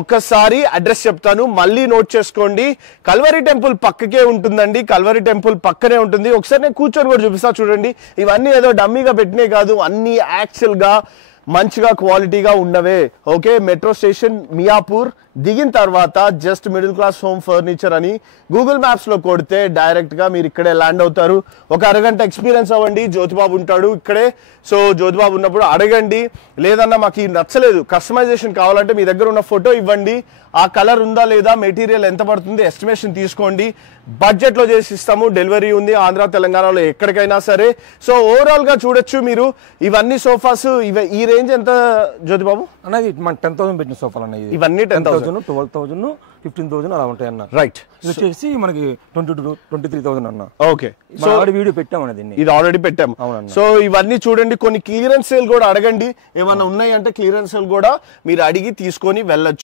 ఒక్కసారి అడ్రస్ చెప్తాను, మళ్ళీ నోట్ చేసుకోండి. కల్వరి టెంపుల్ పక్కకే ఉంటుందండి, కల్వరి టెంపుల్ పక్కనే ఉంటుంది. ఒకసారి నేను కూర్చొని కూడా చూపిస్తా చూడండి. ఇవన్నీ ఏదో డమ్మీగా పెట్టినే కాదు, అన్ని యాక్చువల్ గా మంచిగా క్వాలిటీగా ఉన్నవే. ఓకే, మెట్రో స్టేషన్ మియాపూర్ దిగిన తర్వాత just middle class home furniture అని గూగుల్ మ్యాప్స్ లో కొడితే డైరెక్ట్ గా మీరు ఇక్కడే ల్యాండ్ అవుతారు. ఒక అరగంట ఎక్స్పీరియన్స్ అవ్వండి, జ్యోతిబాబు ఉంటాడు ఇక్కడే. సో జ్యోతిబాబు ఉన్నప్పుడు అడగండి, లేదన్నా మాకు ఇది నచ్చలేదు, కస్టమైజేషన్ కావాలంటే మీ దగ్గర ఉన్న ఫోటో ఇవ్వండి, ఆ కలర్ ఉందా లేదా, మెటీరియల్ ఎంత పడుతుంది ఎస్టిమేషన్ తీసుకోండి, బడ్జెట్ లో చేసి ఇస్తాము. డెలివరీ ఉంది ఆంధ్ర తెలంగాణలో ఎక్కడికైనా సరే. సో ఓవరాల్ గా చూడొచ్చు మీరు ఇవన్నీ సోఫాస్. ఈ రేంజ్ ఎంత జ్యోతిబాబు అన్నది? మన 10,000 పెట్టిన సోఫాలు అన్న, ఇవన్నీ 10,000, 12,000, 15,000 అలా ఉంటాయి అన్న. రైట్. ఇది వచ్చేసి మనకి 23,000 అన్న. ఓకే, సో వీడియో పెట్టాం అన్నది, ఇది ఆల్రెడీ పెట్టాం. సో ఇవన్నీ చూడండి, కొన్ని క్లియరెన్స్ సేల్ కూడా అడగండి, ఏమన్నా ఉన్నాయంటే క్లియరెన్స్ సేల్ కూడా మీరు అడిగి తీసుకొని వెళ్ళొచ్చు.